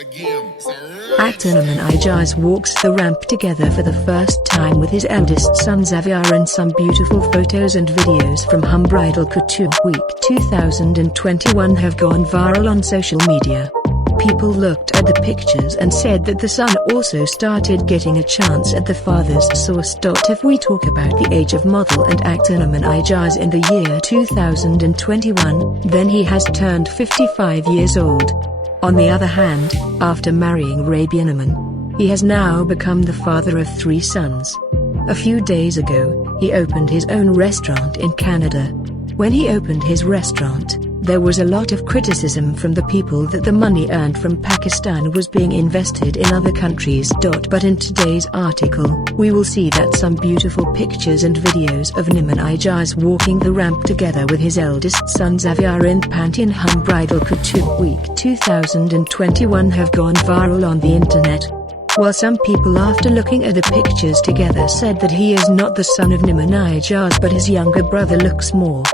Actor Noman Ijaz walks the ramp together for the first time with his eldest son Xavier, and some beautiful photos and videos from Hum Bridal Couture Week 2021 have gone viral on social media. People looked at the pictures and said that the son also started getting a chance at the father's source. If we talk about the age of model and actor Noman Ijaz in the year 2021, then he has turned 55 years old. On the other hand, after marrying Rabia Noman, he has now become the father of 3 sons. A few days ago, he opened his own restaurant in Canada. When he opened his restaurant, there was a lot of criticism from the people that the money earned from Pakistan was being invested in other countries. But in today's article, we will see that some beautiful pictures and videos of Noman Ijaz walking the ramp together with his eldest son Xavier in Panty in Hum Bridal Couture Week 2021 have gone viral on the internet. While some people, after looking at the pictures together, said that he is not the son of Noman Ijaz but his younger brother looks more